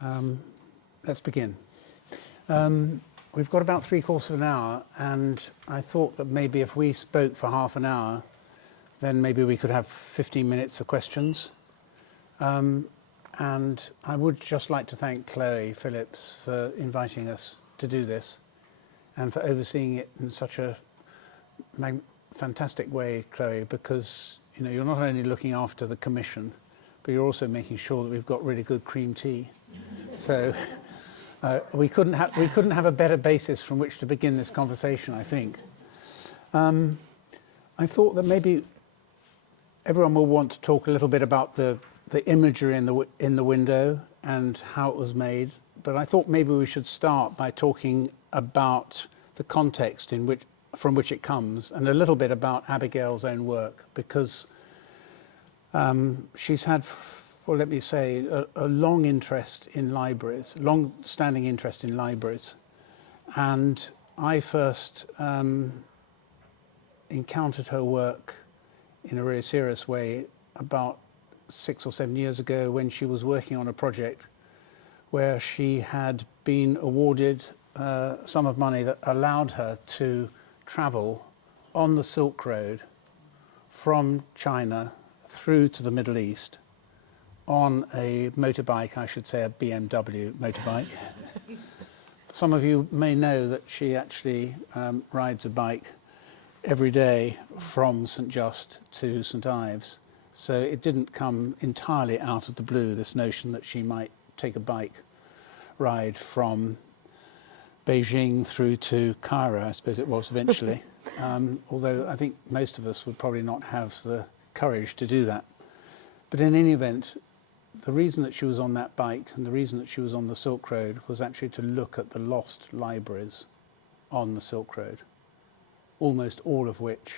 Let's begin. We've got about 3/4 of an hour, and I thought that maybe if we spoke for half an hour, then maybe we could have 15 minutes for questions. And I would just like to thank Chloe Phillips for inviting us to do this and for overseeing it in such a fantastic way, Chloe, because you're not only looking after the commission, but you're also making sure that we've got really good cream tea. So we couldn't have a better basis from which to begin this conversation, I think. I thought that maybe everyone will want to talk a little bit about the imagery in the window and how it was made, but I thought maybe we should start by talking about the context from which it comes, and a little bit about Abigail's own work, because she's had, well, let me say, a long interest in libraries, long-standing interest in libraries. And I first encountered her work in a really serious way about 6 or 7 years ago, when she was working on a project where she had been awarded a sum of money that allowed her to travel on the Silk Road from China through to the Middle East on a motorbike, I should say a BMW motorbike. Some of you may know that she actually rides a bike every day from St Just to St Ives. So it didn't come entirely out of the blue, this notion that she might take a bike ride from Beijing through to Cairo, I suppose it was eventually. Although I think most of us would probably not have the courage to do that. But in any event, the reason that she was on that bike and the reason that she was on the Silk Road was actually to look at the lost libraries on the Silk Road, almost all of which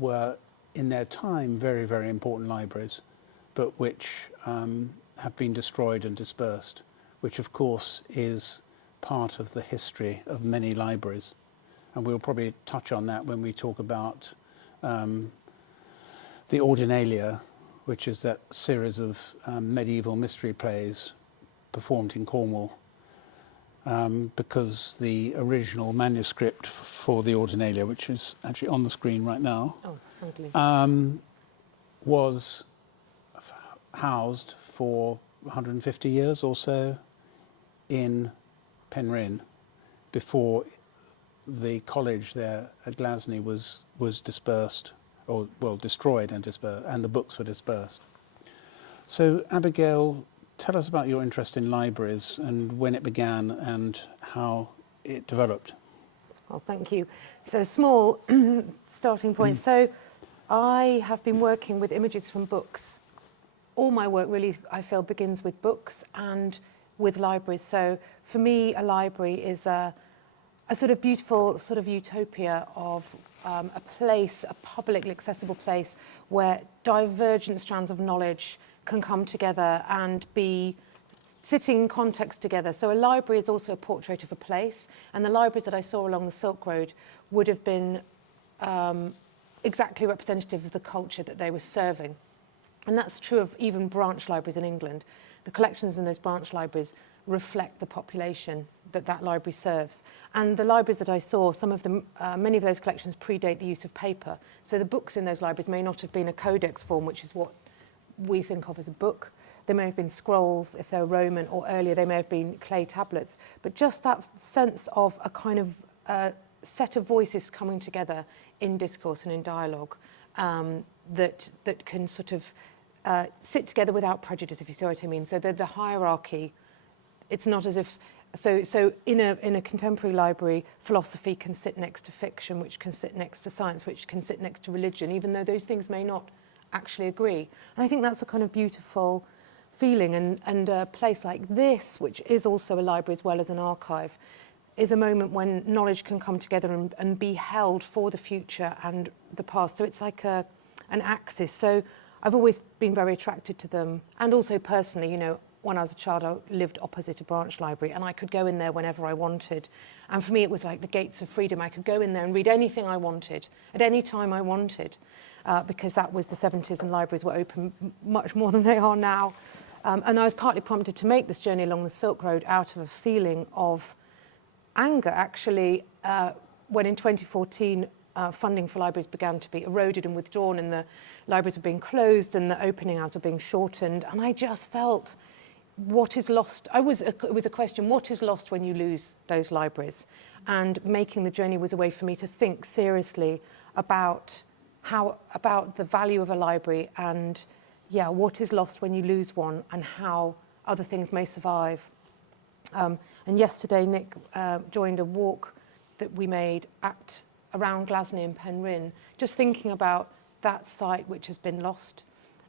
were in their time very, very important libraries, but which have been destroyed and dispersed, which of course is part of the history of many libraries. And we'll probably touch on that when we talk about the Ordinalia, which is that series of medieval mystery plays performed in Cornwall, because the original manuscript for the Ordinalia, which is actually on the screen right now, was housed for 150 years or so in Penryn before the college there at Glasney was dispersed, or well, destroyed and dispersed, and the books were dispersed. So Abigail, tell us about your interest in libraries and when it began and how it developed. Well, thank you. So small starting point. So I have been working with images from books. All my work really, I feel, begins with books and with libraries. So for me, a library is a sort of beautiful sort of utopia of a place, a publicly accessible place where divergent strands of knowledge can come together and be sitting in context together. So a library is also a portrait of a place, and the libraries that I saw along the Silk Road would have been exactly representative of the culture that they were serving. And that's true of even branch libraries in England. The collections in those branch libraries reflect the population that library serves. And the libraries that I saw, some of them, many of those collections predate the use of paper. So the books in those libraries may not have been a codex form, which is what we think of as a book. They may have been scrolls, if they're Roman, or earlier they may have been clay tablets. But just that sense of a kind of set of voices coming together in discourse and in dialogue that can sort of sit together without prejudice, if you see what I mean. So the hierarchy, it's not as if, so in a contemporary library, philosophy can sit next to fiction, which can sit next to science, which can sit next to religion, even though those things may not actually agree. And I think that's a kind of beautiful feeling, and a place like this, which is also a library as well as an archive, is a moment when knowledge can come together and be held for the future and the past. So it's like an axis. So I've always been very attracted to them. And also personally, you know, when I was a child, I lived opposite a branch library, and I could go in there whenever I wanted. And for me, it was like the gates of freedom. I could go in there and read anything I wanted, at any time I wanted, because that was the 70s and libraries were open much more than they are now. And I was partly prompted to make this journey along the Silk Road out of a feeling of anger, actually, when in 2014 funding for libraries began to be eroded and withdrawn, and the libraries were being closed and the opening hours were being shortened. And I just felt, what is lost? It was a question, what is lost when you lose those libraries? And making the journey was a way for me to think seriously about the value of a library, and what is lost when you lose one, and how other things may survive. And yesterday Nick joined a walk that we made around Glasney and Penryn, just thinking about that site which has been lost,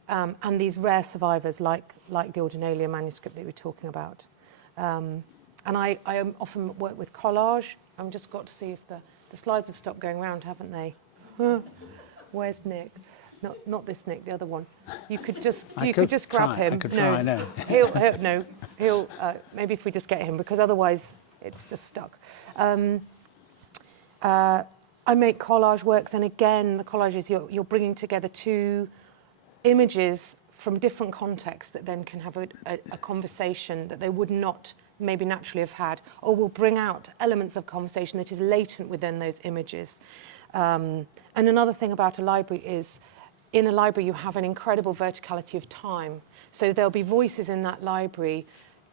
and these rare survivors like the Ordinalia manuscript that we were talking about. And I often work with Collage. I've just got to see if the slides have stopped going around, haven't they? Where's Nick? Not this Nick, the other one. You could just grab him. I could try, no. He'll maybe if we just get him, because otherwise it's just stuck. I make collage works, and again, the collages, you're bringing together two images from different contexts that then can have a conversation that they would not maybe naturally have had, or will bring out elements of conversation that is latent within those images. And another thing about a library is, in a library you have an incredible verticality of time. So there'll be voices in that library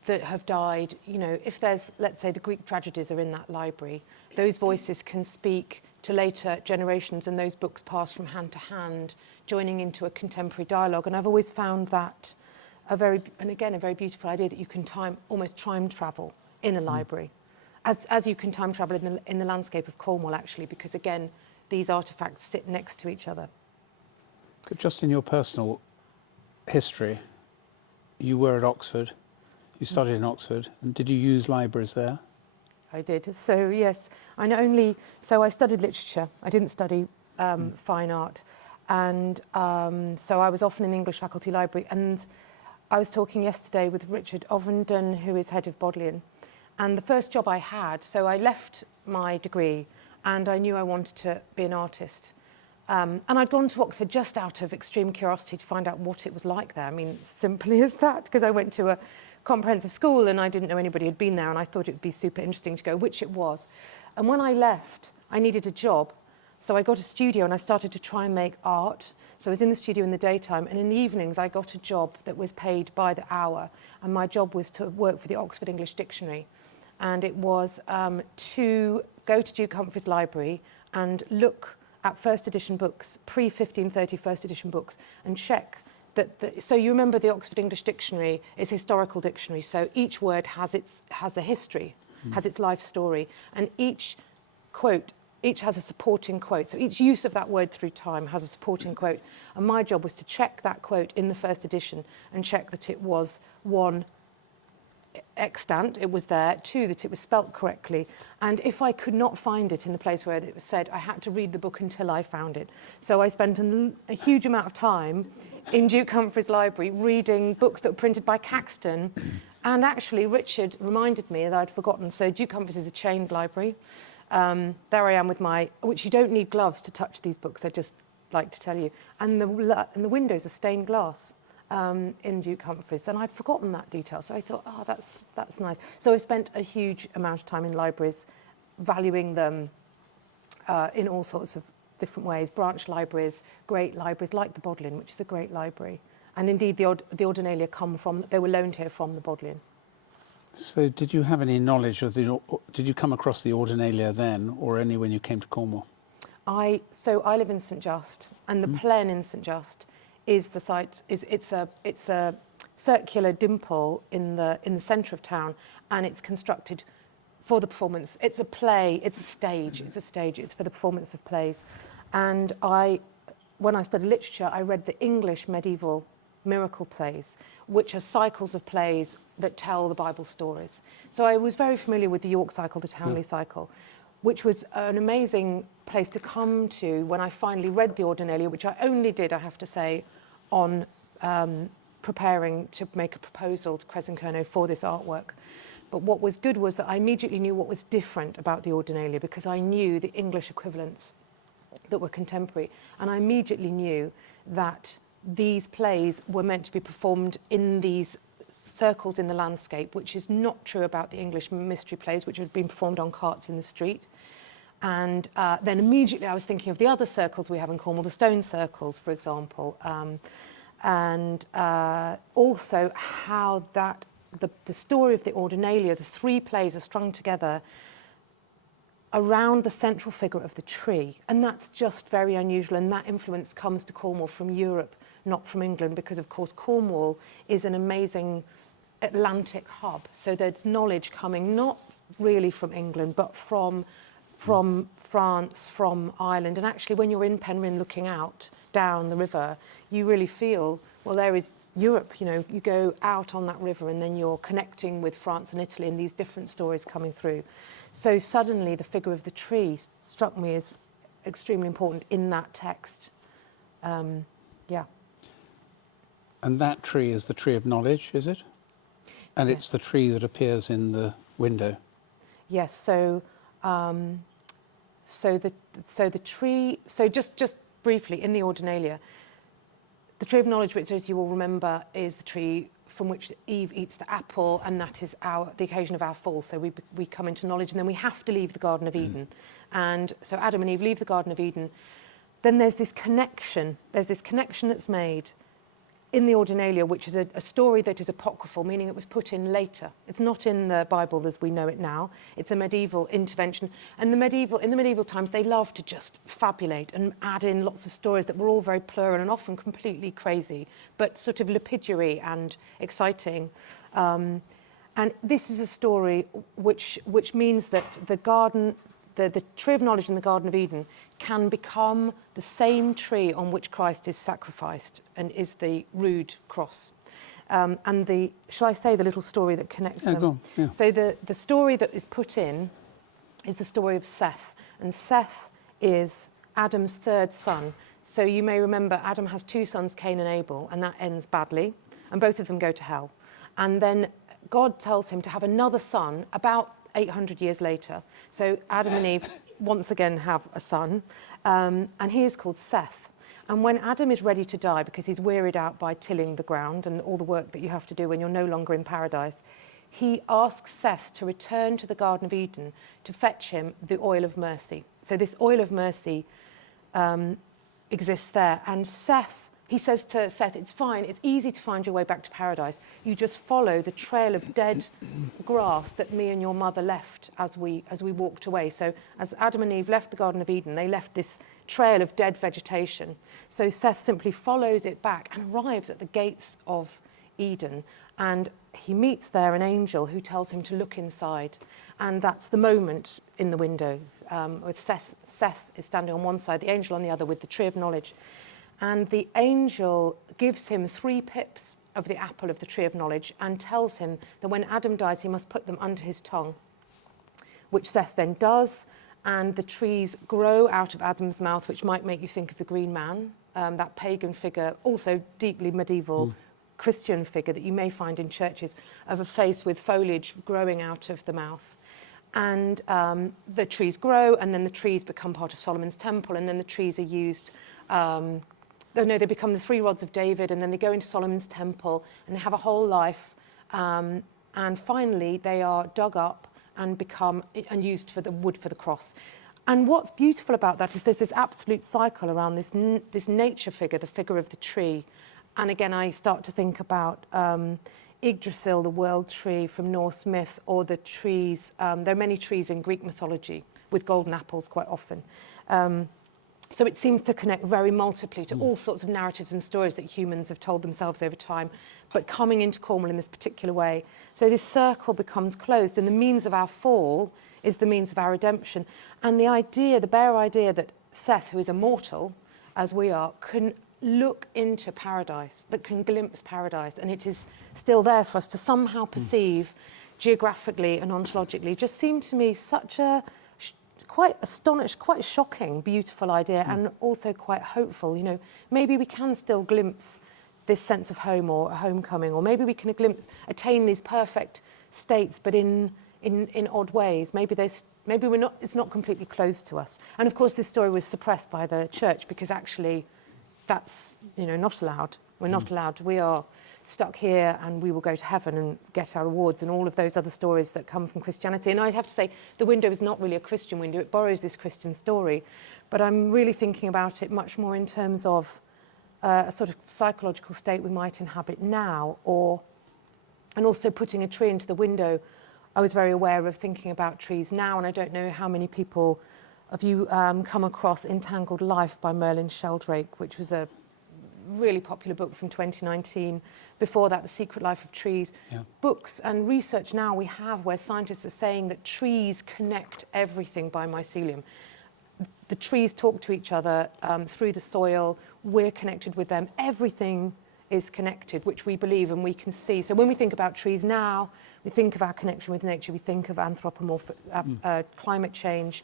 that have died. You know, if there's, let's say, the Greek tragedies are in that library, those voices can speak to later generations, and those books pass from hand to hand, joining into a contemporary dialogue. And I've always found that a very beautiful idea, that you can almost time travel in a library, as you can time travel in the landscape of Cornwall, actually, because again, these artifacts sit next to each other. But just in your personal history, you were at Oxford, you studied in Oxford, and did you use libraries there? I did. So yes, I studied literature. I didn't study fine art, and so I was often in the English faculty library. And I was talking yesterday with Richard Ovenden, who is head of Bodleian, and the first job I had. So I left my degree, and I knew I wanted to be an artist. And I'd gone to Oxford just out of extreme curiosity to find out what it was like there. I mean, simply as that, because I went to a comprehensive school and I didn't know anybody had been there, and I thought it would be super interesting to go, which it was. And when I left, I needed a job. So I got a studio and I started to try and make art. So I was in the studio in the daytime, and in the evenings I got a job that was paid by the hour. And my job was to work for the Oxford English Dictionary. And it was to go to Duke Humphreys Library and look at first edition books, pre-1530 first edition books, and check that. So you remember the Oxford English Dictionary is a historical dictionary. So each word has a history, has its life story, and each has a supporting quote. So each use of that word through time has a supporting quote. And my job was to check that quote in the first edition and check that it was, one, extant, it was there, two, that it was spelt correctly. And if I could not find it in the place where it was said, I had to read the book until I found it. So I spent a huge amount of time in Duke Humphreys Library reading books that were printed by Caxton. And actually, Richard reminded me that I'd forgotten. So Duke Humphreys is a chained library. There I am with which you don't need gloves to touch these books, I just like to tell you. And the windows are stained glass in Duke Humphreys, and I'd forgotten that detail. So I thought, that's nice. So I spent a huge amount of time in libraries, valuing them in all sorts of different ways. Branch libraries, great libraries like the Bodleian, which is a great library. And indeed, the Ordinalia they were loaned here from the Bodleian. So did you have any knowledge of did you come across the Ordinalia then, or only when you came to Cornwall? So I live in St Just, and the Plen in St Just is the site. It's a circular dimple in the centre of town, and it's constructed for the performance. It's a play. It's a stage. It's for the performance of plays. And when I studied literature, I read the English medieval miracle plays, which are cycles of plays that tell the Bible stories. So I was very familiar with the York cycle, the Townley cycle, which was an amazing place to come to when I finally read the Ordinalia, which I only did, I have to say, on preparing to make a proposal to Kresen Kernow for this artwork. But what was good was that I immediately knew what was different about the Ordinalia, because I knew the English equivalents that were contemporary. And I immediately knew that these plays were meant to be performed in these circles in the landscape, which is not true about the English mystery plays, which had been performed on carts in the street. And then immediately I was thinking of the other circles we have in Cornwall, the stone circles, for example, and also how that the story of the Ordinalia, the three plays are strung together around the central figure of the tree. And that's just very unusual, and that influence comes to Cornwall from Europe, not from England, because of course Cornwall is an amazing Atlantic hub. So there's knowledge coming not really from England, but from France, from Ireland. And actually when you're in Penrhyn looking out down the river, you really feel, well, there is Europe, you know, you go out on that river and then you're connecting with France and Italy and these different stories coming through. So suddenly the figure of the tree struck me as extremely important in that text. Yeah. And that tree is the tree of knowledge, is it? And Yes. it's the tree that appears in the window. Yes, so the tree, so just briefly in the Ordinalia, the tree of knowledge, which as you will remember is the tree from which Eve eats the apple, and that is the occasion of our fall. So we come into knowledge, and then we have to leave the Garden of Eden. And so Adam and Eve leave the Garden of Eden. Then there's this connection that's made in the Ordinalia, which is a story that is apocryphal, meaning it was put in later. It's not in the Bible as we know it now. It's a medieval intervention. And in the medieval times, they loved to just fabulate and add in lots of stories that were all very plural and often completely crazy, but sort of lapidary and exciting. And this is a story which means that the tree of knowledge in the Garden of Eden can become the same tree on which Christ is sacrificed and is the rood cross. And shall I say the little story that connects them? Go on, yeah. So the story that is put in is the story of Seth. And Seth is Adam's third son. So you may remember Adam has two sons, Cain and Abel, and that ends badly. And both of them go to hell. And then God tells him to have another son about 800 years later. So Adam and Eve once again have a son, and he is called Seth. And when Adam is ready to die, because he's wearied out by tilling the ground and all the work that you have to do when you're no longer in paradise, he asks Seth to return to the Garden of Eden to fetch him the oil of mercy. So this oil of mercy exists there. And he says to Seth, it's fine, it's easy to find your way back to paradise. You just follow the trail of dead grass that me and your mother left as we walked away. So as Adam and Eve left the Garden of Eden, they left this trail of dead vegetation. So Seth simply follows it back and arrives at the gates of Eden. And he meets there an angel who tells him to look inside. And that's the moment in the window with Seth is standing on one side, the angel on the other with the tree of knowledge. And the angel gives him 3 pips of the apple of the tree of knowledge and tells him that when Adam dies, he must put them under his tongue, which Seth then does. And the trees grow out of Adam's mouth, which might make you think of the Green Man, that pagan figure, also deeply medieval Christian figure that you may find in churches, of a face with foliage growing out of the mouth. And the trees grow, and then the trees become part of Solomon's temple, and then the trees are used... they become the 3 rods of David, and then they go into Solomon's temple, and they have a whole life. And finally, they are dug up and used for the wood for the cross. And what's beautiful about that is there's this absolute cycle around this nature figure, the figure of the tree. And again, I start to think about Yggdrasil, the world tree from Norse myth, or the trees. There are many trees in Greek mythology with golden apples quite often. So it seems to connect very multiply to all sorts of narratives and stories that humans have told themselves over time, but coming into Cornwall in this particular way. So this circle becomes closed, and the means of our fall is the means of our redemption. And the bare idea that Seth, who is immortal, as we are, can look into paradise, that can glimpse paradise, and it is still there for us to somehow perceive geographically and ontologically, just seemed to me such a quite shocking, beautiful idea, and also quite hopeful. You know, maybe we can still glimpse this sense of home or a homecoming, or maybe we can attain these perfect states, but in odd ways. Maybe we're not. It's not completely closed to us. And of course, this story was suppressed by the church because actually, that's, you know, not allowed. We're not allowed. We are stuck here and we will go to heaven and get our rewards, and all of those other stories that come from Christianity. And I'd have to say the window is not really a Christian window. It borrows this Christian story, but I'm really thinking about it much more in terms of a sort of psychological state we might inhabit now, and also putting a tree into the window. I was very aware of thinking about trees now, and I don't know how many people of you come across Entangled Life by Merlin Sheldrake, which was a really popular book from 2019. Before that, The Secret Life of Trees. Yeah. Books and research now we have where scientists are saying that trees connect everything by mycelium. The trees talk to each other through the soil. We're connected with them. Everything is connected, which we believe and we can see. So when we think about trees now, we think of our connection with nature. We think of anthropomorphic climate change.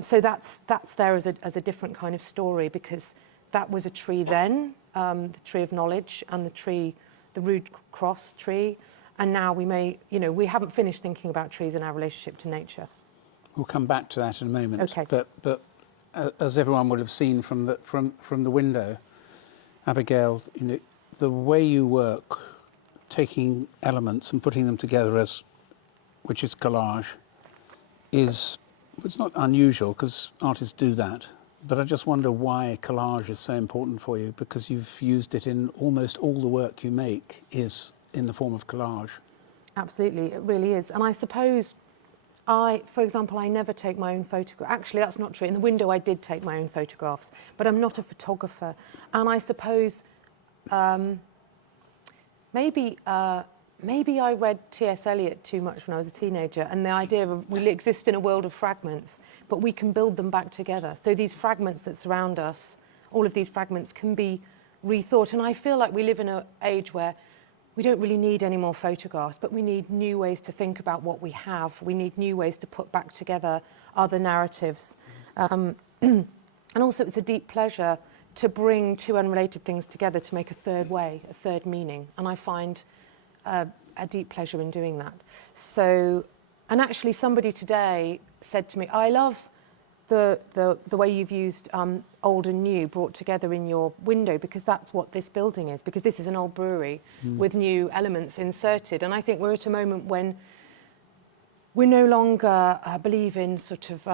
So that's there as a different kind of story, because that was a tree then, the tree of knowledge, and the root cross tree. And now we may, you know, we haven't finished thinking about trees and our relationship to nature. We'll come back to that in a moment. Okay. But as everyone would have seen from the window, Abigail, you know, the way you work, taking elements and putting them together which is collage, it's not unusual, because artists do that. But I just wonder why collage is so important for you, because you've used it in almost all the work you make is in the form of collage. Absolutely, it really is. And I suppose for example, I never take my own photograph. Actually, that's not true. In the window, I did take my own photographs, but I'm not a photographer. And I suppose maybe I read T.S. Eliot too much when I was a teenager, and the idea of we exist in a world of fragments, but we can build them back together. So these fragments that surround us, all of these fragments can be rethought. And I feel like we live in an age where we don't really need any more photographs, but we need new ways to think about what we have. We need new ways to put back together other narratives. And also it's a deep pleasure to bring two unrelated things together to make a third way, a third meaning. And I find a deep pleasure in doing that. So, and actually somebody today said to me, I love the way you've used old and new brought together in your window, because that's what this building is, because this is an old brewery with new elements inserted. And I think we're at a moment when we no longer believe in sort of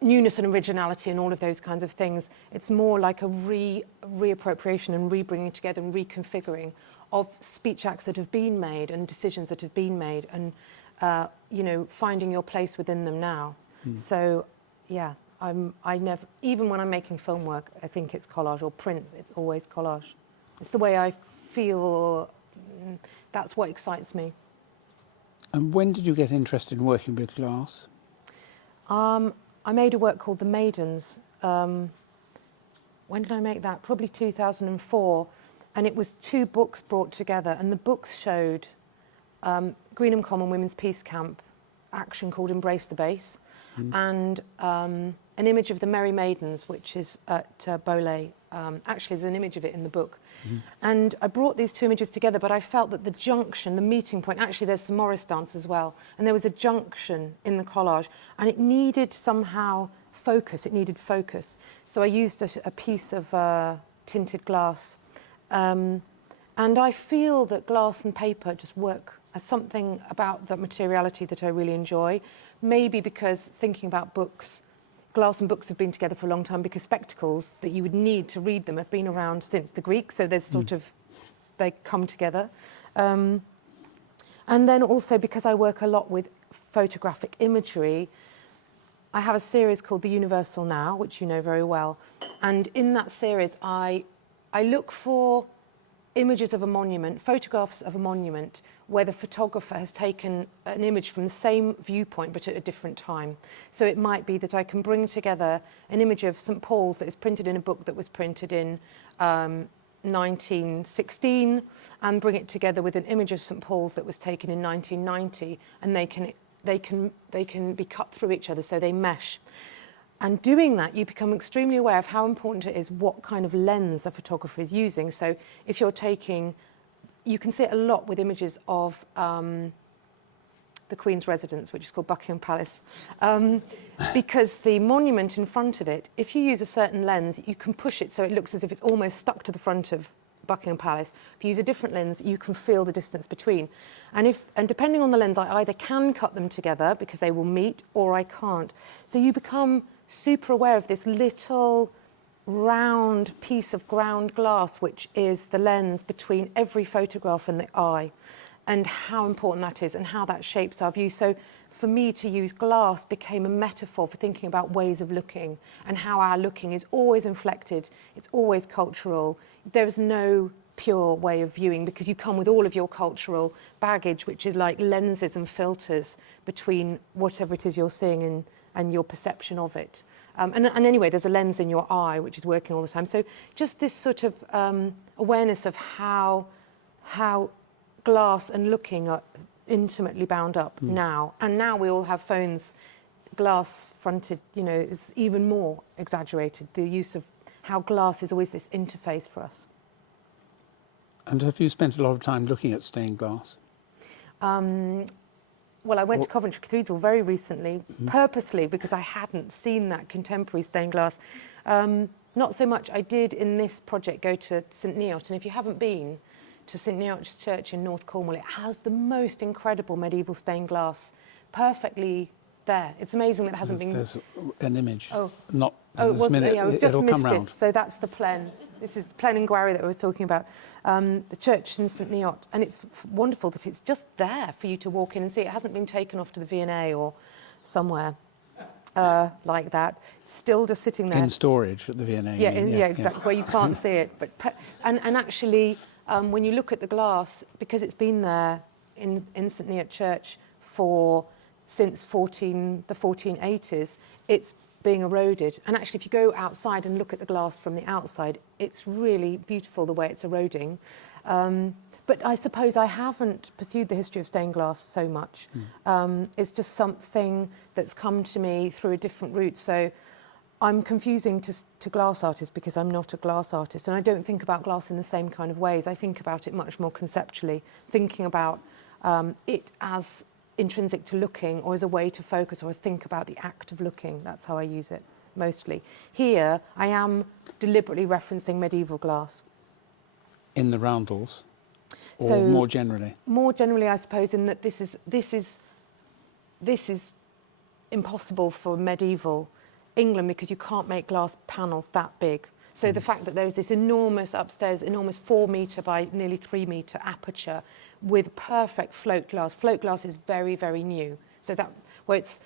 newness and originality and all of those kinds of things. It's more like a reappropriation and re-bringing together and reconfiguring of speech acts that have been made and decisions that have been made, and you know, finding your place within them now. So, yeah, I never, even when I'm making film work, I think it's collage, or print, it's always collage. It's the way I feel, that's what excites me. And when did you get interested in working with glass? I made a work called The Maidens. When did I make that? Probably 2004. And it was two books brought together, and the books showed Greenham Common Women's Peace Camp action called Embrace the Base, and an image of the Merry Maidens, which is at Beaulay. Actually, there's an image of it in the book. And I brought these two images together, but I felt that the junction, the meeting point, actually there's some Morris dance as well, and there was a junction in the collage, and it needed somehow focus, it needed focus. So I used a piece of tinted glass, and I feel that glass and paper just work as something about that materiality that I really enjoy. Maybe because thinking about books, glass and books have been together for a long time, because spectacles that you would need to read them have been around since the Greeks, so there's sort of, they come together. And then also because I work a lot with photographic imagery, I have a series called The Universal Now, which you know very well. And in that series, I look for images of a monument, photographs of a monument, where the photographer has taken an image from the same viewpoint but at a different time. So it might be that I can bring together an image of St. Paul's that is printed in a book that was printed in 1916, and bring it together with an image of St. Paul's that was taken in 1990, and they can be cut through each other, so they mesh. And doing that, you become extremely aware of how important it is what kind of lens a photographer is using. So if you're taking, you can see it a lot with images of the Queen's residence, which is called Buckingham Palace, because the monument in front of it, if you use a certain lens, you can push it so it looks as if it's almost stuck to the front of Buckingham Palace. If you use a different lens, you can feel the distance between. And depending on the lens, I either can cut them together because they will meet, or I can't. So you become super aware of this little round piece of ground glass, which is the lens between every photograph and the eye, and how important that is and how that shapes our view. So for me, to use glass became a metaphor for thinking about ways of looking and how our looking is always inflected, it's always cultural. There is no pure way of viewing because you come with all of your cultural baggage, which is like lenses and filters between whatever it is you're seeing and your perception of it. And anyway, there's a lens in your eye, which is working all the time. So just this sort of awareness of how glass and looking are intimately bound up now. And now we all have phones, glass fronted, you know, it's even more exaggerated, the use of how glass is always this interface for us. And have you spent a lot of time looking at stained glass? Well, I went to Coventry Cathedral very recently, purposely, because I hadn't seen that contemporary stained glass. Not so much. I did, in this project, go to St Neot, and if you haven't been to St Neot's Church in North Cornwall, it has the most incredible medieval stained glass, perfectly there. It's amazing that it hasn't been... There's an image. Oh. Not Oh, it this wasn't, minute, yeah, I've just it'll missed come round. it. So that's the Plen. This is the Plen in Gwarry that I was talking about. The church in St Neot. And it's wonderful that it's just there for you to walk in and see. It hasn't been taken off to the V&A or somewhere like that. It's still just sitting there. In storage at the V&A. Yeah, exactly, where you can't see it. But and actually, when you look at the glass, because it's been there in St Neot Church since the 1480s, it's being eroded. And actually, if you go outside and look at the glass from the outside, it's really beautiful the way it's eroding. But I suppose I haven't pursued the history of stained glass so much. It's just something that's come to me through a different route. So I'm confusing to glass artists because I'm not a glass artist, and I don't think about glass in the same kind of ways. I think about it much more conceptually, thinking about it as intrinsic to looking, or as a way to focus or think about the act of looking. That's how I use it mostly. Here, I am deliberately referencing medieval glass. In the roundels, or So, more generally? More generally, I suppose, in that this is impossible for medieval England because you can't make glass panels that big. So the fact that there's this enormous upstairs, enormous 4 metre by nearly 3 metre aperture with perfect float glass. Float glass is very, very new. So that where it's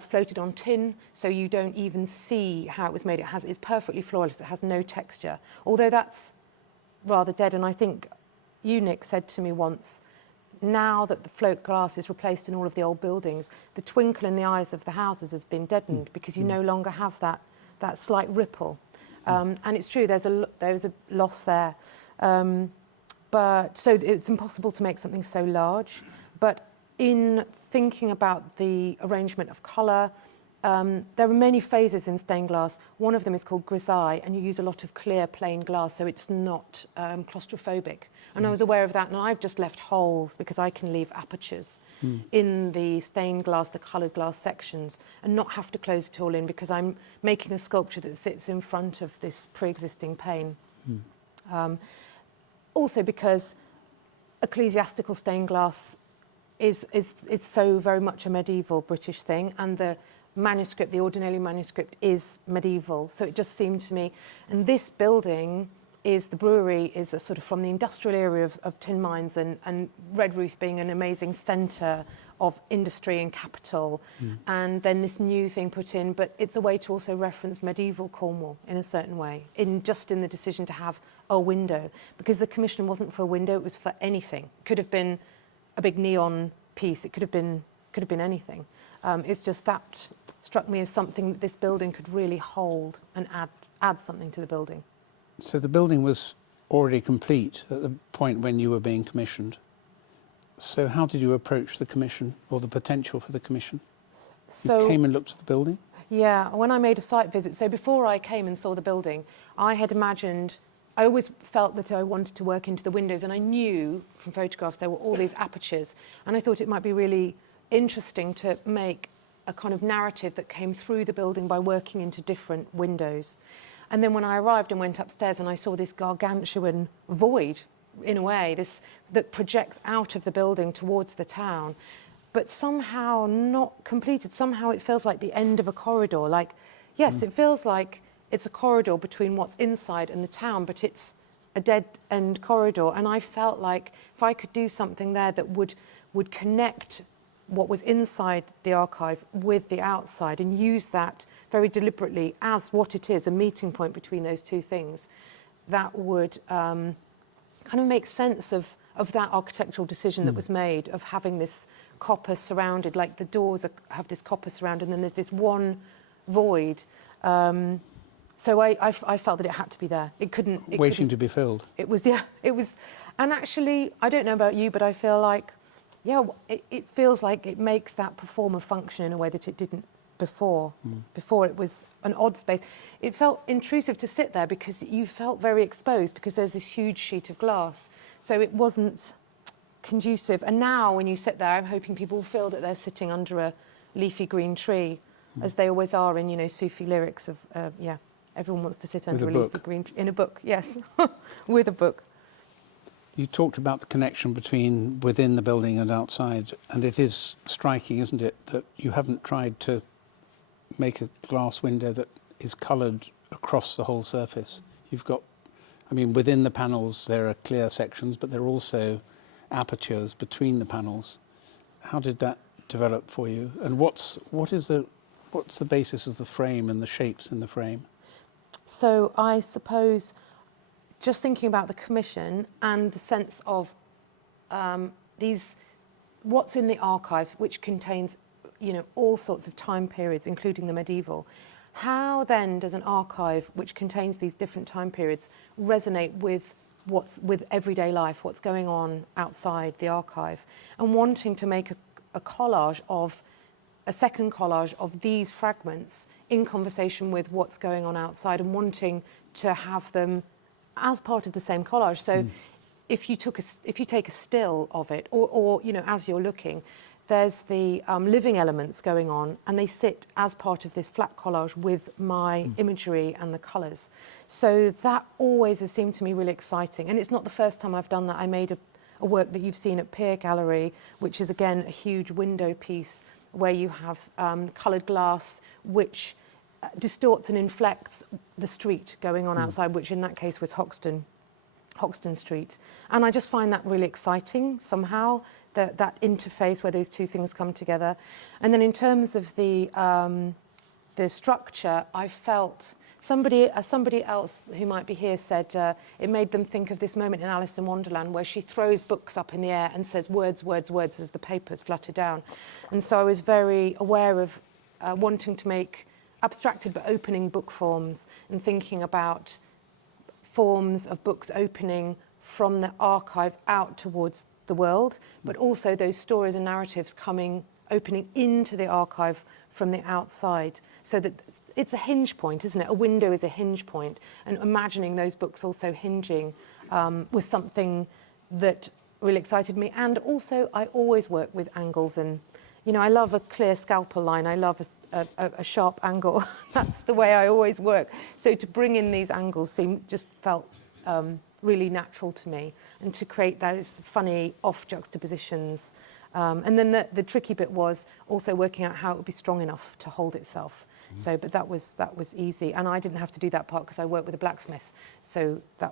floated on tin, so you don't even see how it was made. It's perfectly flawless. It has no texture. Although that's rather dead. And I think you, Nick, said to me once, now that the float glass is replaced in all of the old buildings, the twinkle in the eyes of the houses has been deadened because you no longer have that slight ripple. And it's true, there's a loss there. But so it's impossible to make something so large. But in thinking about the arrangement of colour, there are many phases in stained glass. One of them is called grisaille, and you use a lot of clear, plain glass, so it's not claustrophobic. And I was aware of that, and I've just left holes because I can leave apertures in the stained glass, the coloured glass sections, and not have to close it all in because I'm making a sculpture that sits in front of this pre-existing pane. Also because ecclesiastical stained glass is so very much a medieval British thing, and the manuscript, the Ordinary manuscript, is medieval. So it just seemed to me, and this building is, the brewery is a sort of from the industrial area of tin mines, and Redruth being an amazing centre of industry and capital, and then this new thing put in, but it's a way to also reference medieval Cornwall in a certain way, in the decision to have a window, because the commission wasn't for a window, it was for anything. It could have been a big neon piece, it could have been anything. It's just that struck me as something that this building could really hold and add something to the building. So the building was already complete at the point when you were being commissioned. So how did you approach the commission, or the potential for the commission? So, you came and looked at the building? Yeah, when I made a site visit, so before I came and saw the building, I had imagined, I always felt that I wanted to work into the windows, and I knew from photographs there were all these apertures, and I thought it might be really interesting to make a kind of narrative that came through the building by working into different windows. And then when I arrived and went upstairs and I saw this gargantuan void, in a way, this that projects out of the building towards the town, but somehow not completed. Somehow it feels like the end of a corridor. Like, yes, it feels like it's a corridor between what's inside and the town, but it's a dead-end corridor. And I felt like if I could do something there that would connect what was inside the archive with the outside and use that very deliberately as what it is, a meeting point between those two things, that would kind of make sense of that architectural decision that was made of having this copper surrounded, like the doors have this copper surround, and then there's this one void. So I felt that it had to be there. It couldn't... Waiting to be filled. It was, yeah, it was. And actually, I don't know about you, but I feel like, yeah, it feels like it makes that performer function in a way that it didn't before. Before it was an odd space. It felt intrusive to sit there because you felt very exposed because there's this huge sheet of glass. So it wasn't conducive. And now when you sit there, I'm hoping people will feel that they're sitting under a leafy green tree, as they always are in, you know, Sufi lyrics of, yeah, everyone wants to sit under a leafy green tree. In a book, yes, with a book. You talked about the connection between within the building and outside, and it is striking, isn't it, that you haven't tried to make a glass window that is coloured across the whole surface. You've got, I mean, within the panels there are clear sections, but there are also apertures between the panels. How did that develop for you? And what's the basis of the frame and the shapes in the frame? So I suppose, just thinking about the commission and the sense of what's in the archive, which contains, you know, all sorts of time periods, including the medieval. How then does an archive, which contains these different time periods, resonate with with everyday life, what's going on outside the archive? And wanting to make a second collage of these fragments in conversation with what's going on outside, and wanting to have them as part of the same collage. So if you take a still of it, or you know, as you're looking, there's the living elements going on, and they sit as part of this flat collage with my imagery and the colours. So that always has seemed to me really exciting. And it's not the first time I've done that. I made a work that you've seen at Pier Gallery, which is again a huge window piece where you have coloured glass, which distorts and inflects the street going on outside, which in that case was Hoxton Street. And I just find that really exciting somehow, that interface where those two things come together. And then in terms of the structure, I felt somebody else who might be here said it made them think of this moment in Alice in Wonderland where she throws books up in the air and says words, words, words as the papers flutter down. And so I was very aware of wanting to make abstracted but opening book forms, and thinking about forms of books opening from the archive out towards the world, but also those stories and narratives opening into the archive from the outside, so that it's a hinge point, isn't it? A window is a hinge point, and imagining those books also hinging was something that really excited me. And also, I always work with angles, and you know, I love a clear scalpel line. I love a sharp angle. That's the way I always work. So to bring in these angles just felt really natural to me, and to create those funny off juxtapositions. And then the tricky bit was also working out how it would be strong enough to hold itself. So, but that was easy, and I didn't have to do that part because I worked with a blacksmith. So I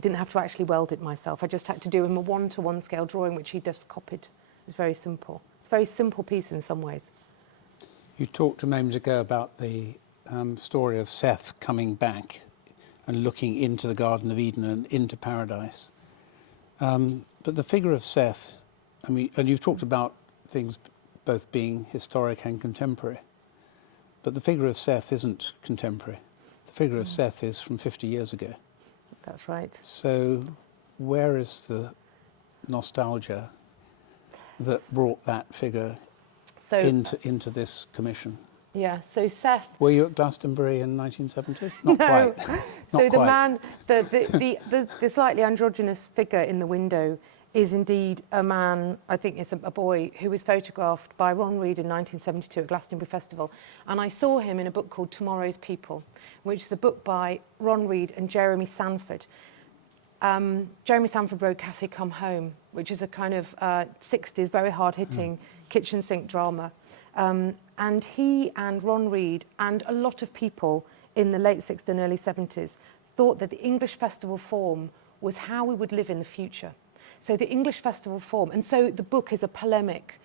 didn't have to actually weld it myself. I just had to do him a 1-to-1 scale drawing, which he just copied. It was very simple. It's a very simple piece in some ways. You talked a moment ago about the story of Seth coming back and looking into the Garden of Eden and into paradise. But the figure of Seth, I mean, and you've talked about things both being historic and contemporary, but the figure of Seth isn't contemporary. The figure of Seth is from 50 years ago. That's right. So where is the nostalgia that brought that figure into this commission? Yeah, so Seth... Were you at Glastonbury in 1970? Not no. quite. So the man, the slightly androgynous figure in the window is indeed a man, I think it's a boy, who was photographed by Ron Reid in 1972 at Glastonbury Festival. And I saw him in a book called Tomorrow's People, which is a book by Ron Reid and Jeremy Sanford. Jeremy Sanford wrote Café Come Home, which is a kind of 60s, very hard-hitting kitchen sink drama. And he and Ron Reid and a lot of people in the late 60s and early 70s thought that the English festival form was how we would live in the future. So the English festival form, and so the book is a polemic.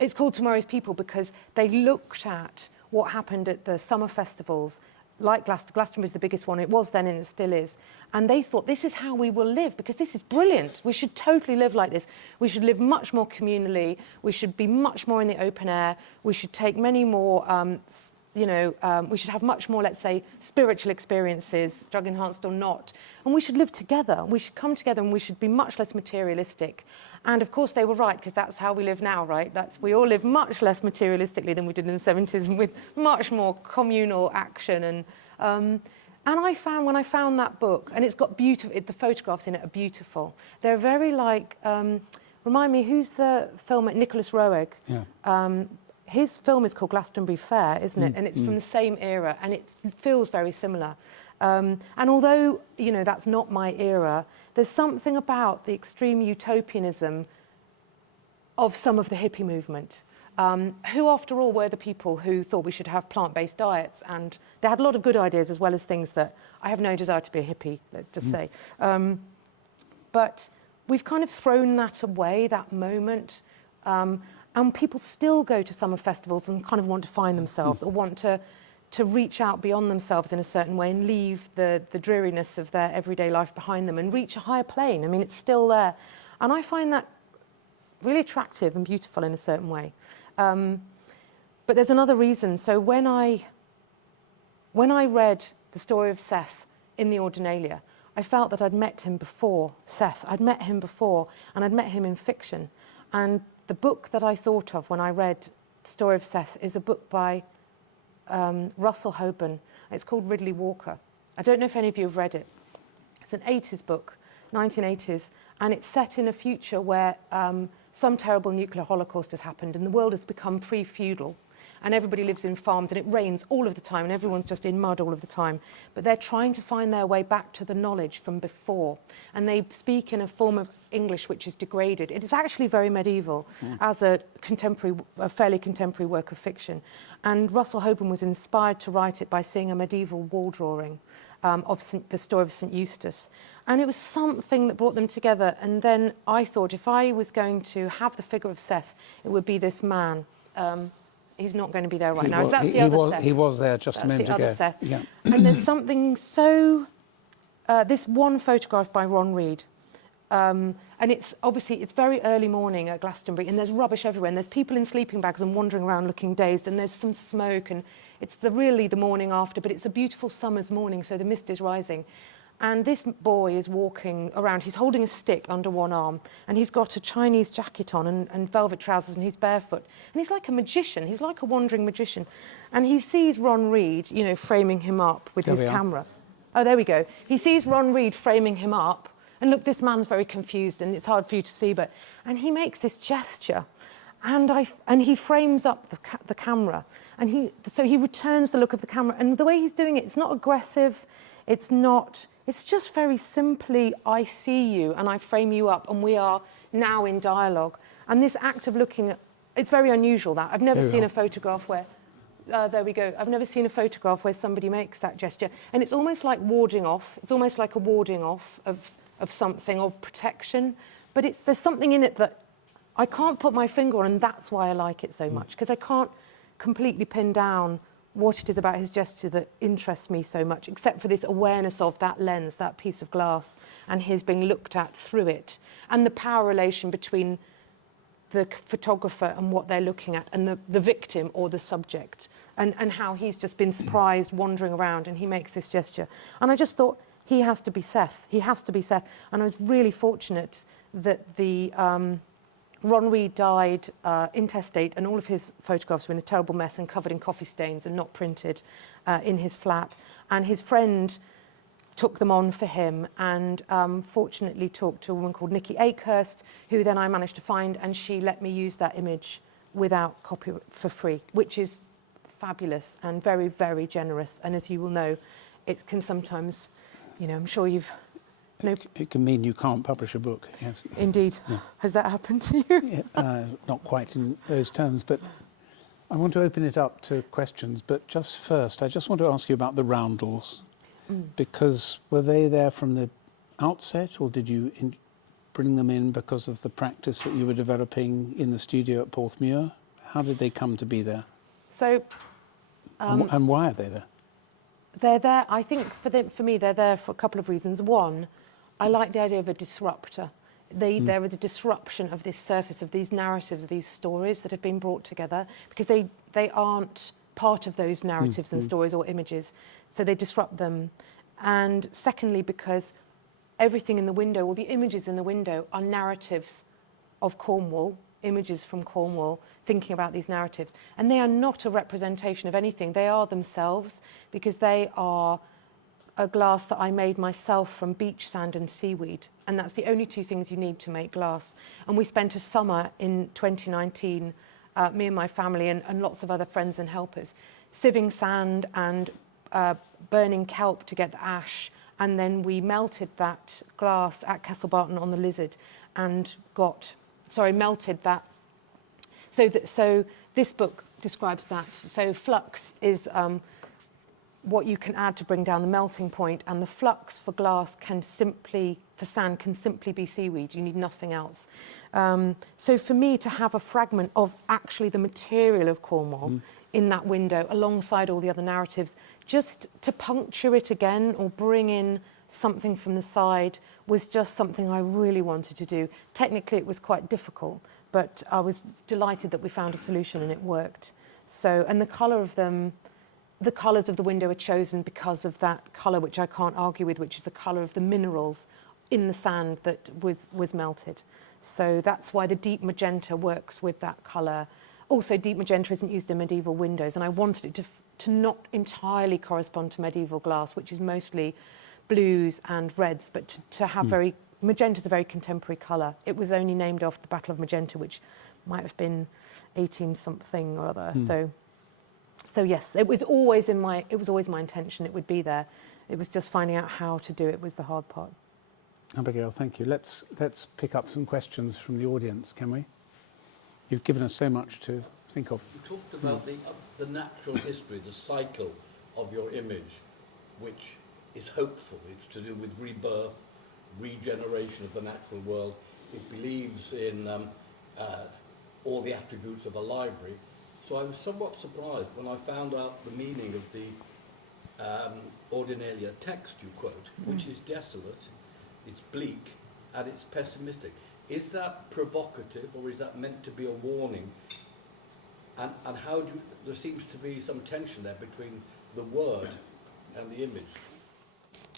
It's called Tomorrow's People because they looked at what happened at the summer festivals, like Glastonbury is the biggest one, it was then and it still is, and they thought this is how we will live because this is brilliant. We should totally live like this. We should live much more communally. We should be much more in the open air. We should take many more we should have much more, let's say, spiritual experiences, drug enhanced or not. And we should live together. We should come together and we should be much less materialistic. And of course they were right, because that's how we live now, right? We all live much less materialistically than we did in the 70s, and with much more communal action. And I found, when I found that book, and it's got beautiful, the photographs in it are beautiful. They're very like, remind me, who's the film, Nicholas Roeg? Yeah. His film is called Glastonbury Fair, isn't it? And it's from the same era, and it feels very similar. And although, you know, that's not my era, there's something about the extreme utopianism of some of the hippie movement, who, after all, were the people who thought we should have plant-based diets. And they had a lot of good ideas, as well as things that I have no desire to be a hippie, let's just say. But we've kind of thrown that away, that moment. And people still go to summer festivals and kind of want to find themselves or want to reach out beyond themselves in a certain way and leave the dreariness of their everyday life behind them and reach a higher plane. I mean, it's still there. And I find that really attractive and beautiful in a certain way. But there's another reason. So when I read the story of Seth in the Ordinalia, I felt that I'd met him before, Seth. I'd met him before, and I'd met him in fiction. And the book that I thought of when I read the story of Seth is a book by Russell Hoban. It's called Ridley Walker. I don't know if any of you have read it. It's an 80s book, 1980s, and it's set in a future where some terrible nuclear holocaust has happened and the world has become pre-feudal, and everybody lives in farms and it rains all of the time and everyone's just in mud all of the time. But they're trying to find their way back to the knowledge from before, and they speak in a form of English which is degraded. It is actually very medieval as a fairly contemporary work of fiction. And Russell Hoban was inspired to write it by seeing a medieval wall drawing of the story of St. Eustace. And it was something that brought them together. And then I thought, if I was going to have the figure of Seth, it would be this man. He's not going to be there right now. That's the other Seth. He was there just a minute ago. Seth. Yeah. And there's something so... this one photograph by Ron Reid, and it's obviously, it's very early morning at Glastonbury, and there's rubbish everywhere, and there's people in sleeping bags and wandering around looking dazed, and there's some smoke, and it's really the morning after, but it's a beautiful summer's morning, so the mist is rising. And this boy is walking around. He's holding a stick under one arm, and he's got a Chinese jacket on and velvet trousers, and he's barefoot. And he's like a magician. He's like a wandering magician. And he sees Ron Reid, you know, framing him up with his camera. Oh, there we go. He sees Ron Reid framing him up. And look, this man's very confused, and it's hard for you to see, but... And he makes this gesture, and he frames up the camera. And so he returns the look of the camera. And the way he's doing it, it's not aggressive. It's not... It's just very simply, I see you and I frame you up and we are now in dialogue. And this act of looking at, it's very unusual that. I've never seen a photograph where, there we go. I've never seen a photograph where somebody makes that gesture. And it's almost like warding off. It's almost like a warding off of something, or protection. But there's something in it that I can't put my finger on, and that's why I like it so much, because I can't completely pin down what it is about his gesture that interests me so much, except for this awareness of that lens, that piece of glass, and his being looked at through it, and the power relation between the photographer and what they're looking at, and the victim or the subject, and how he's just been surprised wandering around and he makes this gesture. And I just thought, he has to be Seth. He has to be Seth. And I was really fortunate that Ron Reid died intestate, and all of his photographs were in a terrible mess and covered in coffee stains and not printed in his flat. And his friend took them on for him, and fortunately talked to a woman called Nikki Akehurst, who then I managed to find, and she let me use that image without copyright for free, which is fabulous and very, very generous. And as you will know, it can sometimes, you know, I'm sure you've... No, it can mean you can't publish a book, yes. Indeed. Yeah. Has that happened to you? Yeah, not quite in those terms, but I want to open it up to questions. But just first, I just want to ask you about the roundels, because were they there from the outset, or did you bring them in because of the practice that you were developing in the studio at Porthmuir? How did they come to be there? So, and why are they there? They're there, I think, for me, they're there for a couple of reasons. One, I like the idea of a disruptor. There is a disruption of this surface, of these narratives, these stories that have been brought together, because they aren't part of those narratives and stories or images, so they disrupt them. And secondly, because everything in the window, all the images in the window, are narratives of Cornwall, images from Cornwall, thinking about these narratives. And they are not a representation of anything. They are themselves, because they are a glass that I made myself from beach sand and seaweed. And that's the only two things you need to make glass. And we spent a summer in 2019, me and my family and lots of other friends and helpers, sieving sand and burning kelp to get the ash. And then we melted that glass at Castle Barton on the Lizard and melted that. So this book describes that. So flux is what you can add to bring down the melting point, and the flux for glass for sand can simply be seaweed. You need nothing else. So for me to have a fragment of actually the material of Cornwall in that window alongside all the other narratives, just to puncture it again or bring in something from the side, was just something I really wanted to do. Technically it was quite difficult, but I was delighted that we found a solution and it worked. So, and the colour of them, the colours of the window are chosen because of that colour, which I can't argue with, which is the colour of the minerals in the sand that was melted. So that's why the deep magenta works with that colour. Also, deep magenta isn't used in medieval windows, and I wanted it to not entirely correspond to medieval glass, which is mostly blues and reds, but to have magenta's a very contemporary colour. It was only named after the Battle of Magenta, which might have been 18 something or other. So yes, it was always my intention it would be there. It was just finding out how to do it was the hard part. Abigail, thank you. Let's pick up some questions from the audience, can we? You've given us so much to think of. You talked about the natural history, the cycle of your image, which is hopeful. It's to do with rebirth, regeneration of the natural world. It believes in all the attributes of a library. So I was somewhat surprised when I found out the meaning of the Ordinalia text you quote, which is desolate, it's bleak, and it's pessimistic. Is that provocative, or is that meant to be a warning? And how do you, there seems to be some tension there between the word and the image.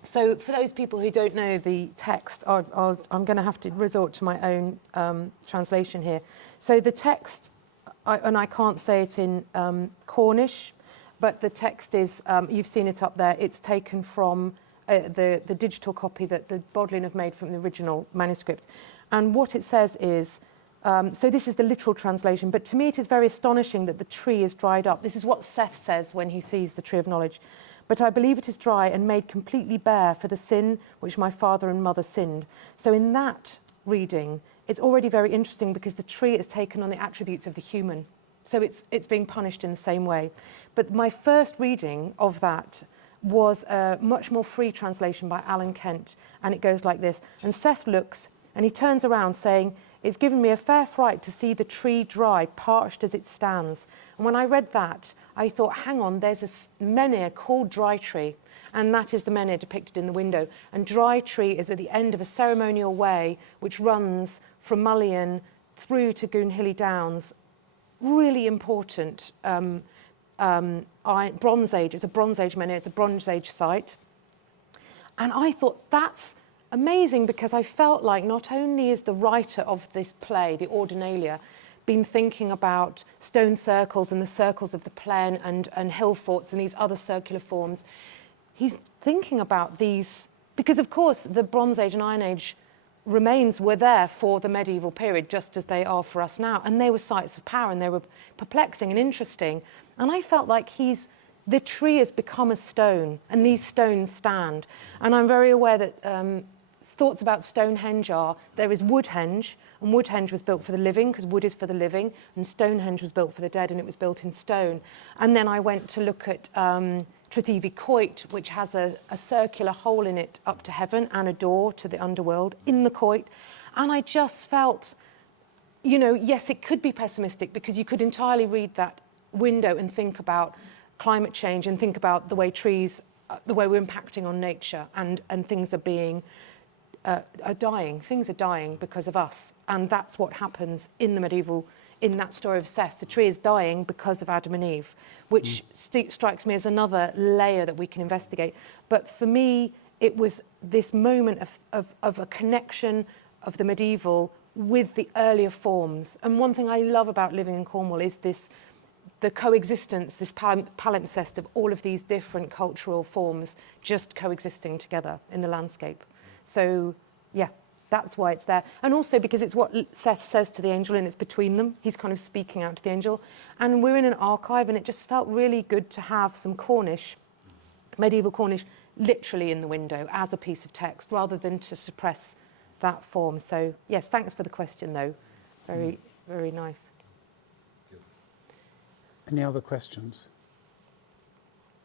So for those people who don't know the text, I'm going to have to resort to my own translation here. So the text, and I can't say it in Cornish, but the text is, you've seen it up there, it's taken from the digital copy that the Bodleian have made from the original manuscript. And what it says is, so this is the literal translation, but to me it is very astonishing that the tree is dried up. This is what Seth says when he sees the tree of knowledge. But I believe it is dry and made completely bare for the sin which my father and mother sinned. So in that reading, it's already very interesting because the tree is taken on the attributes of the human. So it's being punished in the same way. But my first reading of that was a much more free translation by Alan Kent, and it goes like this. And Seth looks, and he turns around saying, "It's given me a fair fright to see the tree dry, parched as it stands." And when I read that, I thought, hang on, there's a menhir called Dry Tree, and that is the menhir depicted in the window. And Dry Tree is at the end of a ceremonial way which runs from Mullion through to Goonhilly Downs. Really important Bronze Age. It's a Bronze Age menhir, it's a Bronze Age site. And I thought, that's amazing, because I felt like not only is the writer of this play, the Ordinalia, been thinking about stone circles and the circles of the plain and hill forts and these other circular forms, he's thinking about these Because of course the Bronze Age and Iron Age remains were there for the medieval period, just as they are for us now, and they were sites of power, and they were perplexing and interesting. And I felt like the tree has become a stone, and these stones stand. And I'm very aware that thoughts about Stonehenge are, there is Woodhenge, and Woodhenge was built for the living, because wood is for the living, and Stonehenge was built for the dead, and it was built in stone. And then I went to look at Tretheavy Coit, which has a circular hole in it up to heaven and a door to the underworld in the Coit. And I just felt, you know, yes, it could be pessimistic, because you could entirely read that window and think about climate change and think about the way trees, the way we're impacting on nature, and things are being, are dying. Things are dying because of us. And that's what happens in the medieval, in that story of Seth. The tree is dying because of Adam and Eve, which strikes me as another layer that we can investigate. But for me, it was this moment of a connection of the medieval with the earlier forms. And one thing I love about living in Cornwall is the coexistence, this palimpsest of all of these different cultural forms just coexisting together in the landscape. So, yeah, that's why it's there. And also because it's what Seth says to the angel, and it's between them. He's kind of speaking out to the angel. And we're in an archive, and it just felt really good to have some Cornish, medieval Cornish, literally in the window as a piece of text, rather than to suppress that form. So, yes, thanks for the question, though. Very, very nice. Any other questions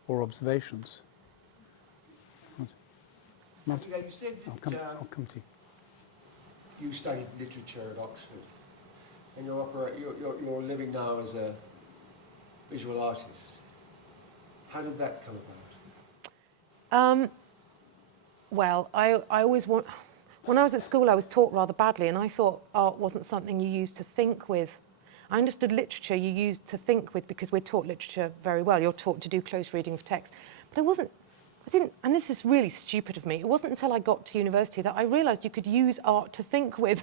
or observations? Abigail, you said that I'll come to you. you studied literature at Oxford, and you're living now as a visual artist. How did that come about? Well, I always when I was at school, I was taught rather badly, and I thought art wasn't something you used to think with. I understood literature you used to think with, because we're taught literature very well. You're taught to do close reading of text. But I didn't, and this is really stupid of me, it wasn't until I got to university that I realised you could use art to think with,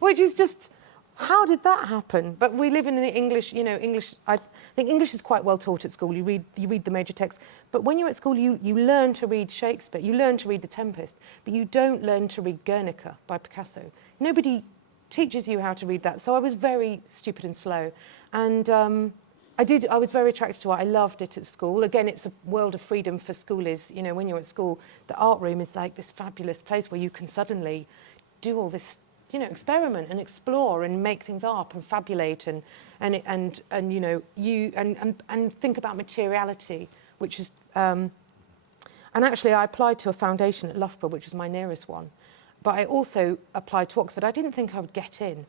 which is just, how did that happen? But we live in the English, you know, I think English is quite well taught at school. You read the major texts. But when you're at school, you learn to read Shakespeare, you learn to read The Tempest, but you don't learn to read Guernica by Picasso. Nobody teaches you how to read that. So I was very stupid and slow. And I was very attracted to art. I loved it at school. Again, it's a world of freedom for schoolies. You know, when you're at school, the art room is like this fabulous place where you can suddenly do all this, you know, experiment and explore and make things up and fabulate and you know, and think about materiality, which is and actually I applied to a foundation at Loughborough, which was my nearest one. But I also applied to Oxford. I didn't think I would get in.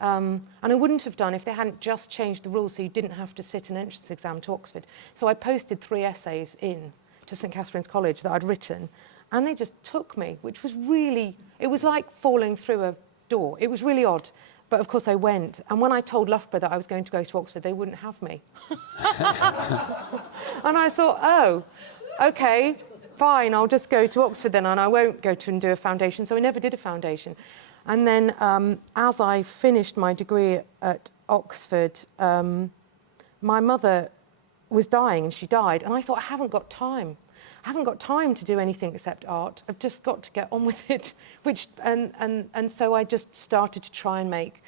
And I wouldn't have done if they hadn't just changed the rules so you didn't have to sit an entrance exam to Oxford. So I posted 3 essays in to St Catherine's College that I'd written, and they just took me, which was really, it was like falling through a door. It was really odd. But of course I went. And when I told Loughborough that I was going to go to Oxford, they wouldn't have me. And I thought, oh, okay, fine, I'll just go to Oxford then, and I won't go to and do a foundation. So I never did a foundation. And then as I finished my degree at Oxford, my mother was dying, and she died. And I thought, I haven't got time. I haven't got time to do anything except art. I've just got to get on with it. And so I just started to try and make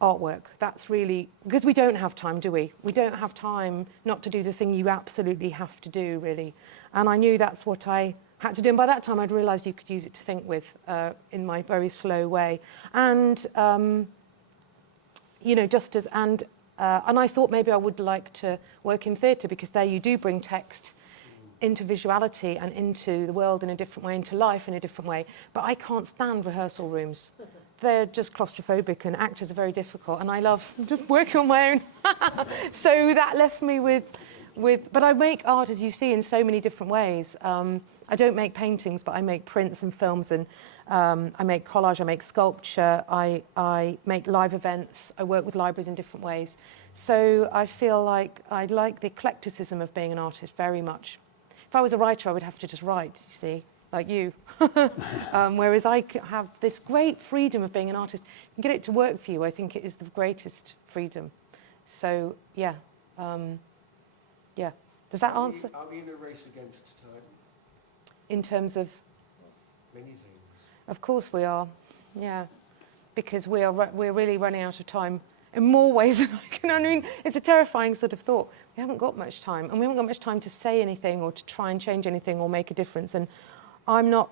artwork. That's really, because we don't have time, do we? We don't have time not to do the thing you absolutely have to do, really. And I knew that's what I had to do. And by that time, I'd realised you could use it to think with in my very slow way. And, you know, just as, and I thought maybe I would like to work in theatre, because there you do bring text into visuality and into the world in a different way, into life in a different way. But I can't stand rehearsal rooms. They're just claustrophobic, and actors are very difficult, and I love just working on my own. So that left me with, but I make art, as you see, in so many different ways. I don't make paintings, but I make prints and films, and I make collage, I make sculpture, I make live events, I work with libraries in different ways. So I feel like I like the eclecticism of being an artist very much. If I was a writer, I would have to just write, you see, like you. Whereas I have this great freedom of being an artist. You get it to work for you, I think it is the greatest freedom. So, yeah. Yeah. Does that answer? Are we in a race against time? In terms of? many things. Of course we are, yeah, because we're really running out of time in more ways than I can. I mean, it's a terrifying sort of thought. We haven't got much time, and we haven't got much time to say anything or to try and change anything or make a difference. And I'm not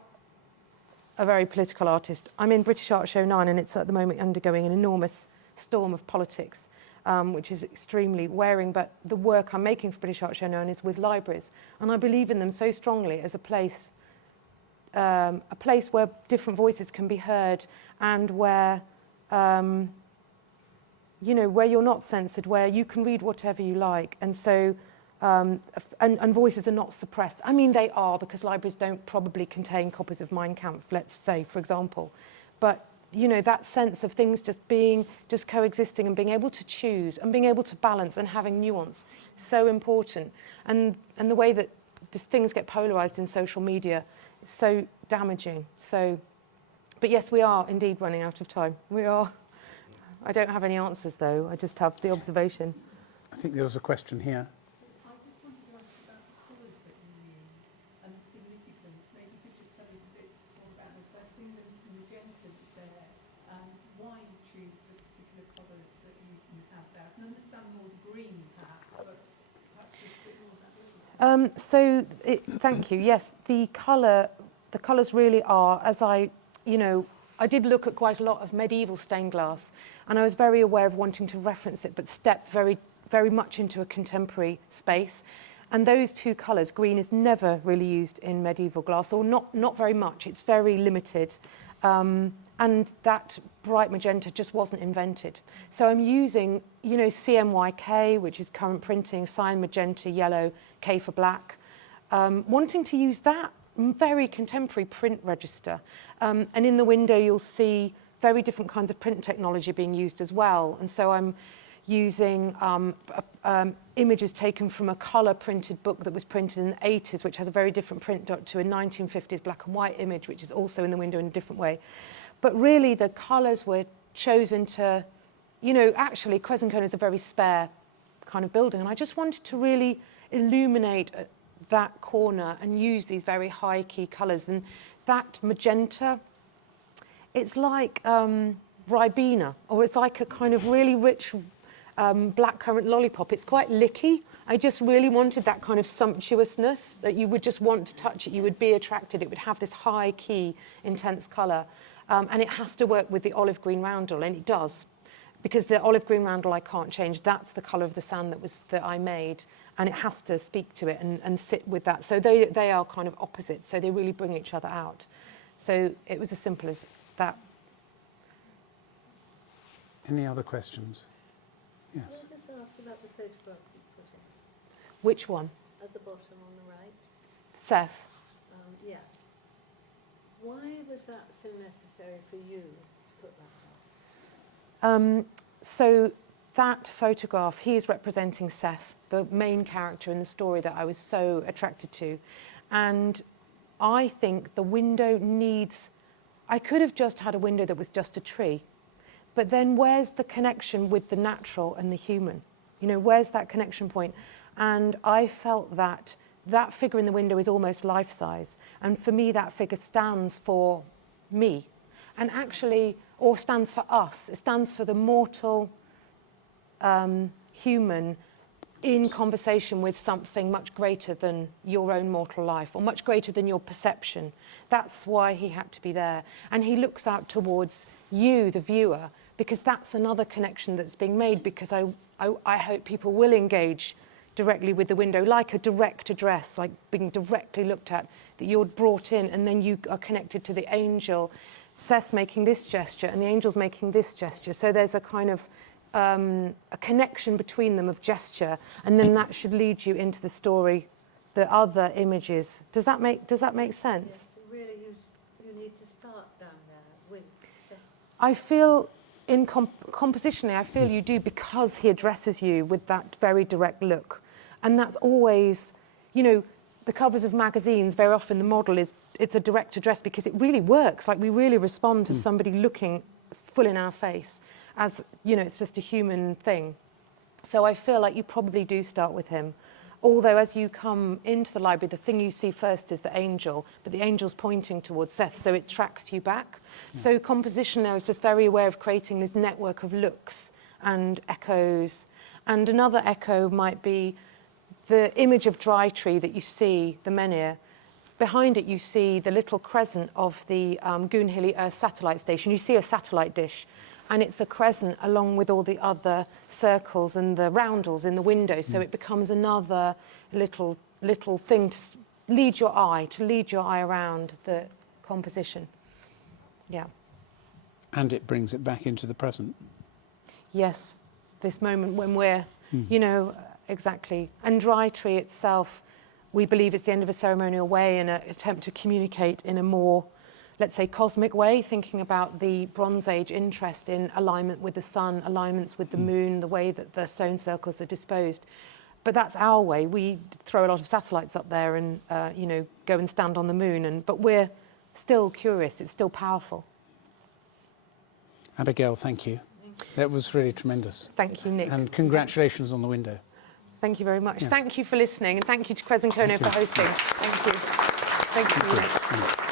a very political artist. I'm in British Art Show 9, and it's at the moment undergoing an enormous storm of politics, which is extremely wearing. But the work I'm making for British Art Show 9 is with libraries, and I believe in them so strongly as a place where different voices can be heard, and where you know, where you're not censored, where you can read whatever you like, and so and voices are not suppressed. I mean, they are, because libraries don't probably contain copies of Mein Kampf, let's say, for example. But you know, that sense of things just coexisting and being able to choose and being able to balance and having nuance, so important. And the way that just things get polarized in social media is so damaging. So, but yes, we are indeed running out of time. We are. I don't have any answers, though. I just have the observation. I think there was a question here. I just wanted to ask about the colours that you use and the significance. Maybe you could just tell us a bit more about it. I've seen the magenta there and why you choose the particular colours that you have there. I can understand more the green, perhaps, but perhaps just a bit more about it. Thank you. Yes, the colours really are, as I did look at quite a lot of medieval stained glass, and I was very aware of wanting to reference it, but step very, very much into a contemporary space. And those two colours, green is never really used in medieval glass, or not very much. It's very limited. And that bright magenta just wasn't invented. So I'm using, you know, CMYK, which is current printing, cyan, magenta, yellow, K for black, wanting to use that very contemporary print register. And in the window, you'll see very different kinds of print technology being used as well. And so I'm using images taken from a colour printed book that was printed in the 80s, which has a very different print to a 1950s black and white image, which is also in the window in a different way. But really, the colours were chosen to, you know, actually, Kresen is a very spare kind of building. And I just wanted to really illuminate that corner and use these very high key colours. And that magenta, it's like Ribena, or it's like a kind of really rich blackcurrant lollipop. It's quite licky. I just really wanted that kind of sumptuousness, that you would just want to touch it, you would be attracted, it would have this high key, intense colour. And it has to work with the olive green roundel, and it does. Because the olive green roundel I can't change. That's the colour of the sand that I made, and it has to speak to it and sit with that. So they are kind of opposites, so they really bring each other out. So it was as simple as that. Any other questions? Yes. Can I just ask about the photograph you put in? Which one? At the bottom on the right? Seth. Yeah. Why was that so necessary for you to put that up? So that photograph, he is representing Seth, the main character in the story that I was so attracted to. And I think the window needs, I could have just had a window that was just a tree, but then where's the connection with the natural and the human? You know, where's that connection point? And I felt that that figure in the window is almost life-size. And for me, that figure stands for me. And actually, or stands for us. It stands for the mortal human in conversation with something much greater than your own mortal life, or much greater than your perception. That's why he had to be there. And he looks out towards you, the viewer, because that's another connection that's being made, because I hope people will engage directly with the window, like a direct address, like being directly looked at, that you're brought in, and then you are connected to the angel. Seth's making this gesture, and the angel's making this gesture. So there's a kind of a connection between them of gesture, and then that should lead you into the story, the other images. Does that make sense? Yes, really, you need to start down there with Seth. I feel in compositionally, I feel you do, because he addresses you with that very direct look, and that's always, you know, the covers of magazines. Very often, the model it's a direct address, because it really works. Like, we really respond to somebody looking full in our face, as, you know, it's just a human thing. So I feel like you probably do start with him. Although as you come into the library, the thing you see first is the angel, but the angel's pointing towards Seth, so it tracks you back. So composition now is just very aware of creating this network of looks and echoes. And another echo might be the image of Dry Tree that you see, the menhir. Behind it, you see the little crescent of the Goonhilly Earth satellite station. You see a satellite dish, and it's a crescent along with all the other circles and the roundels in the window. So it becomes another little thing to lead your eye around the composition. Yeah. And it brings it back into the present. Yes, this moment when we're, you know, exactly. And Dry Tree itself, we believe it's the end of a ceremonial way, and an attempt to communicate in a more, let's say, cosmic way, thinking about the Bronze Age interest in alignment with the sun, alignments with the moon, the way that the stone circles are disposed. But that's our way. We throw a lot of satellites up there and, you know, go and stand on the moon. But we're still curious. It's still powerful. Abigail, thank you. That was really tremendous. Thank you, Nick. And congratulations on the window. Thank you very much. Yeah. Thank you for listening, and thank you to Kresen Kernow for hosting. Thank you. Thank you. Thank you.